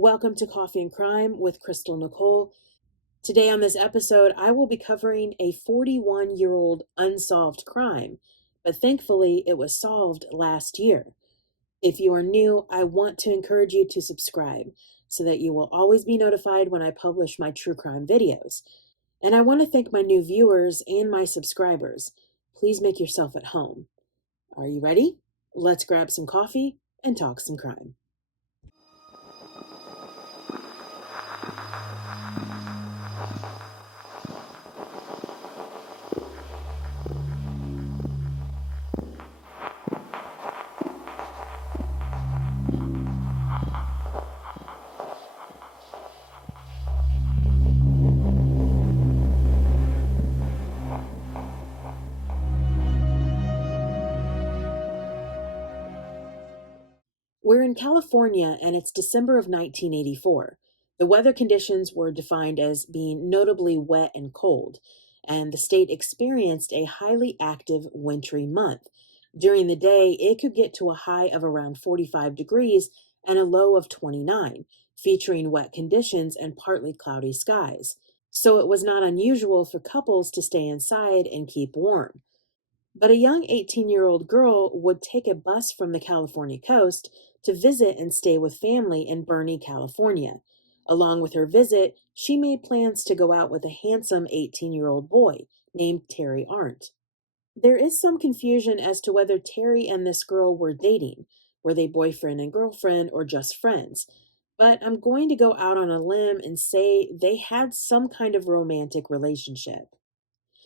Welcome to Coffee and Crime with Crystal Nichole. Today on this episode, I will be covering a 41-year-old unsolved crime, but thankfully it was solved last year. If you are new, I want to encourage you to subscribe so that you will always be notified when I publish my true crime videos. And I want to thank my new viewers and my subscribers. Please make yourself at home. Are you ready? Let's grab some coffee and talk some crime. We're in California and it's December of 1984. The weather conditions were defined as being notably wet and cold, and the state experienced a highly active wintry month. During the day, it could get to a high of around 45 degrees and a low of 29, featuring wet conditions and partly cloudy skies. So it was not unusual for couples to stay inside and keep warm. But a young 18-year-old girl would take a bus from the California coast to visit and stay with family in Bernie, California. Along with her visit, she made plans to go out with a handsome 18-year-old boy named Terry Arndt. There is some confusion as to whether Terry and this girl were dating. Were they boyfriend and girlfriend or just friends? But I'm going to go out on a limb and say they had some kind of romantic relationship.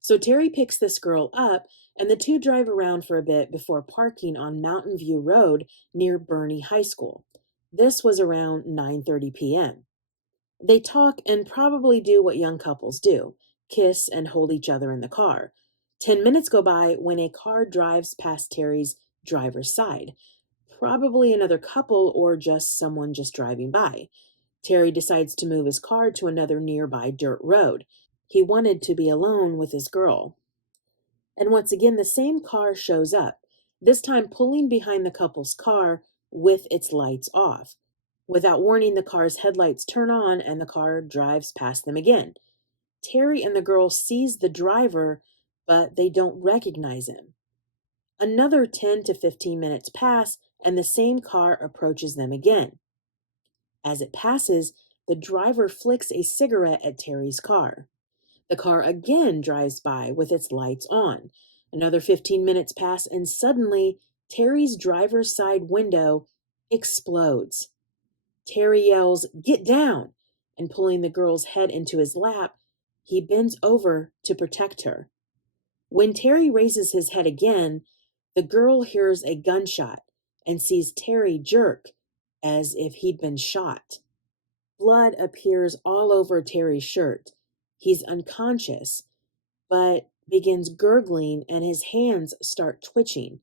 So Terry picks this girl up, and the two drive around for a bit before parking on Mountain View Road near Bernie High School. This was around 9:30 p.m. They talk and probably do what young couples do, kiss and hold each other in the car. 10 minutes go by when a car drives past Terry's driver's side. Probably another couple or just someone just driving by. Terry decides to move his car to another nearby dirt road. He wanted to be alone with his girl. And once again, the same car shows up, this time pulling behind the couple's car with its lights off. Without warning, the car's headlights turn on and the car drives past them again. Terry and the girl seize the driver, but they don't recognize him. Another 10 to 15 minutes pass and the same car approaches them again. As it passes, the driver flicks a cigarette at Terry's car. The car again drives by with its lights on. Another 15 minutes pass, and suddenly, Terry's driver's side window explodes. Terry yells, "Get down!" And pulling the girl's head into his lap, he bends over to protect her. When Terry raises his head again, the girl hears a gunshot and sees Terry jerk as if he'd been shot. Blood appears all over Terry's shirt. He's unconscious, but begins gurgling and his hands start twitching.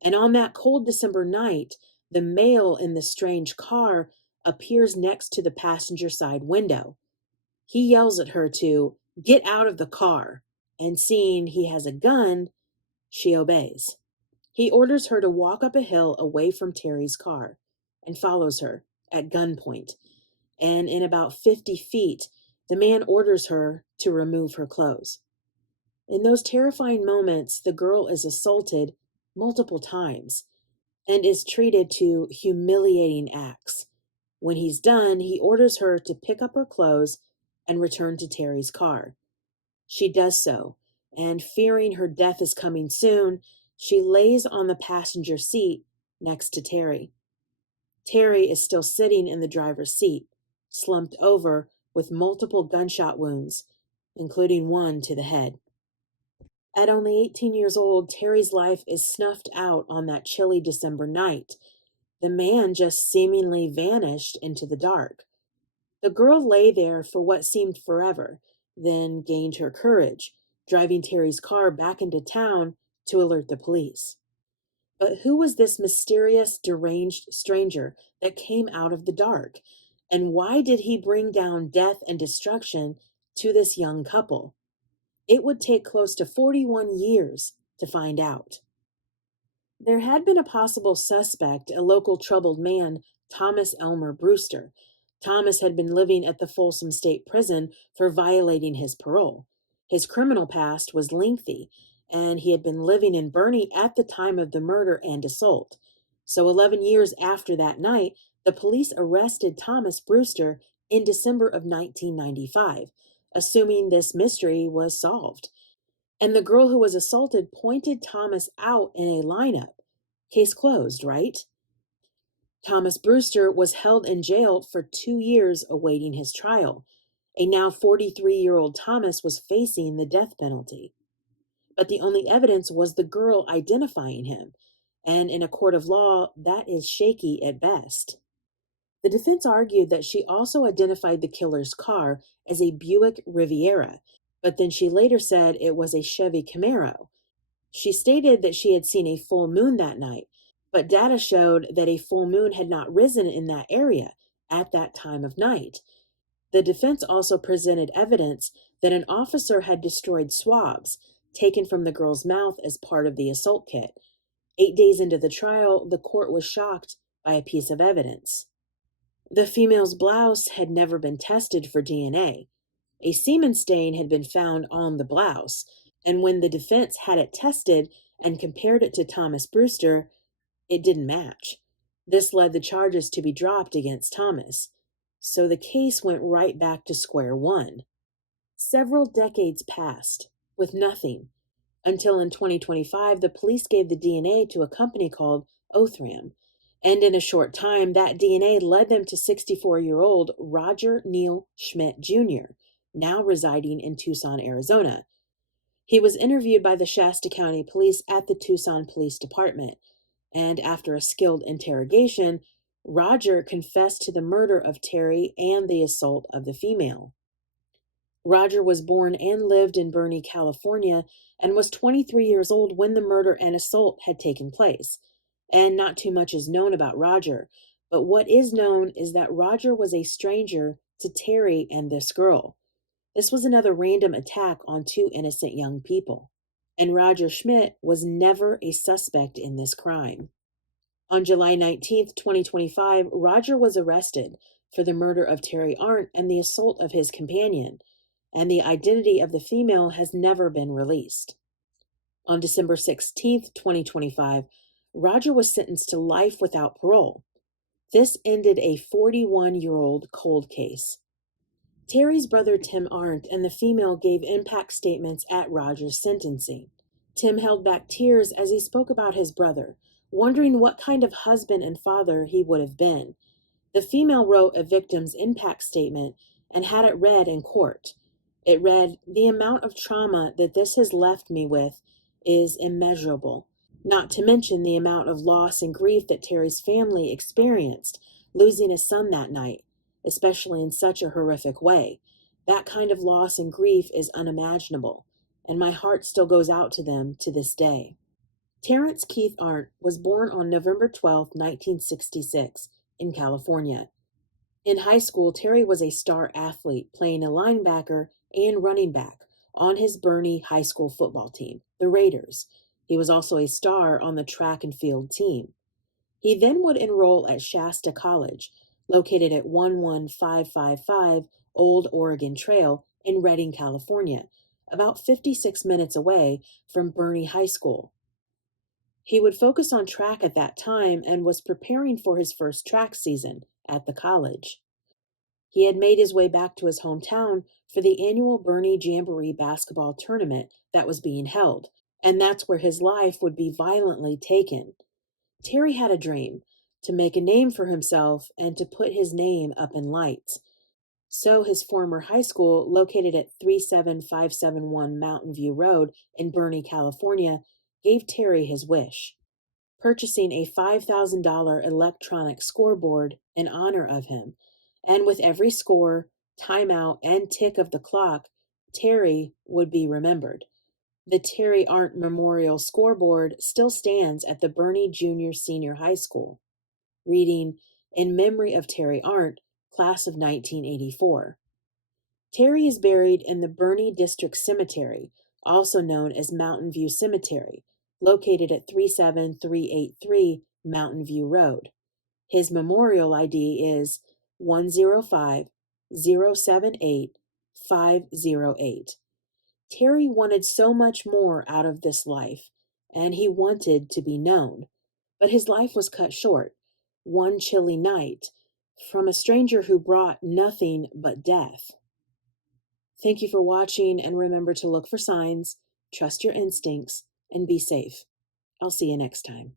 And on that cold December night, the male in the strange car appears next to the passenger side window. He yells at her to get out of the car, and seeing he has a gun, she obeys. He orders her to walk up a hill away from Terry's car and follows her at gunpoint. And in about 50 feet, the man orders her to remove her clothes. In those terrifying moments, the girl is assaulted multiple times and is treated to humiliating acts. When he's done, he orders her to pick up her clothes and return to Terry's car. She does so, and fearing her death is coming soon, she lays on the passenger seat next to Terry. Terry is still sitting in the driver's seat, slumped over with multiple gunshot wounds, including one to the head. At only 18 years old, Terry's life is snuffed out on that chilly December night. The man just seemingly vanished into the dark. The girl lay there for what seemed forever, then gained her courage, driving Terry's car back into town to alert the police. But who was this mysterious, deranged stranger that came out of the dark? And why did he bring down death and destruction to this young couple? It would take close to 41 years to find out. There had been a possible suspect, a local troubled man, Thomas Elmer Brewster, Thomas had been living at the Folsom State Prison for violating his parole. His criminal past was lengthy, and he had been living in Bernie at the time of the murder and assault. So 11 years after that night, the police arrested Thomas Brewster in December of 1995, assuming this mystery was solved. And the girl who was assaulted pointed Thomas out in a lineup. Case closed, right? Thomas Brewster was held in jail for 2 years awaiting his trial. A now 43-year-old Thomas was facing the death penalty. But the only evidence was the girl identifying him, and in a court of law, that is shaky at best. The defense argued that she also identified the killer's car as a Buick Riviera, but then she later said it was a Chevy Camaro. She stated that she had seen a full moon that night, but data showed that a full moon had not risen in that area at that time of night. The defense also presented evidence that an officer had destroyed swabs taken from the girl's mouth as part of the assault kit. 8 days into the trial, the court was shocked by a piece of evidence. The female's blouse had never been tested for DNA. A semen stain had been found on the blouse, and when the defense had it tested and compared it to Thomas Brewster, it didn't match. This led the charges to be dropped against Thomas. So the case went right back to square one. Several decades passed with nothing until in 2025 the police gave the DNA to a company called Othram. And in a short time, that DNA led them to 64-year-old Roger Neil Schmidt Jr., now residing in Tucson, Arizona. He was interviewed by the Shasta County Police at the Tucson Police Department, and after a skilled interrogation, Roger confessed to the murder of Terry and the assault of the female. Roger was born and lived in Bernie, California, and was 23 years old when the murder and assault had taken place. And not too much is known about Roger, but what is known is that Roger was a stranger to Terry and this girl. This was another random attack on two innocent young people. And Roger Schmidt was never a suspect in this crime. On July 19, 2025, Roger was arrested for the murder of Terry Arndt and the assault of his companion, and the identity of the female has never been released. On December 16, 2025, Roger was sentenced to life without parole. This ended a 41-year-old cold case. Terry's brother Tim Arndt and the female gave impact statements at Roger's sentencing. Tim held back tears as he spoke about his brother, wondering what kind of husband and father he would have been. The female wrote a victim's impact statement and had it read in court. It read, "The amount of trauma that this has left me with is immeasurable, not to mention the amount of loss and grief that Terry's family experienced, losing a son that night, especially in such a horrific way. That kind of loss and grief is unimaginable, and my heart still goes out to them to this day." Terrence Keith Arndt was born on November 12, 1966, in California. In high school, Terry was a star athlete, playing a linebacker and running back on his Bernie high school football team, the Raiders. He was also a star on the track and field team. He then would enroll at Shasta College, located at 11555 Old Oregon Trail in Redding, California, about 56 minutes away from Bernie High School. He would focus on track at that time and was preparing for his first track season at the college. He had made his way back to his hometown for the annual Bernie Jamboree basketball tournament that was being held, and that's where his life would be violently taken. Terry had a dream to make a name for himself and to put his name up in lights. So his former high school, located at 37571 Mountain View Road in Bernie, California, gave Terry his wish, purchasing a $5,000 electronic scoreboard in honor of him. And with every score, timeout, and tick of the clock, Terry would be remembered. The Terry Arndt Memorial Scoreboard still stands at the Bernie Junior Senior High School, reading, "In memory of Terry Arndt, class of 1984. Terry is buried in the Bernie District Cemetery, also known as Mountain View Cemetery, located at 37383 Mountain View Road. His memorial ID is 105 078 508. Terry wanted so much more out of this life, and he wanted to be known. But his life was cut short, one chilly night, from a stranger who brought nothing but death. Thank you for watching, and remember to look for signs, trust your instincts, and be safe. I'll see you next time.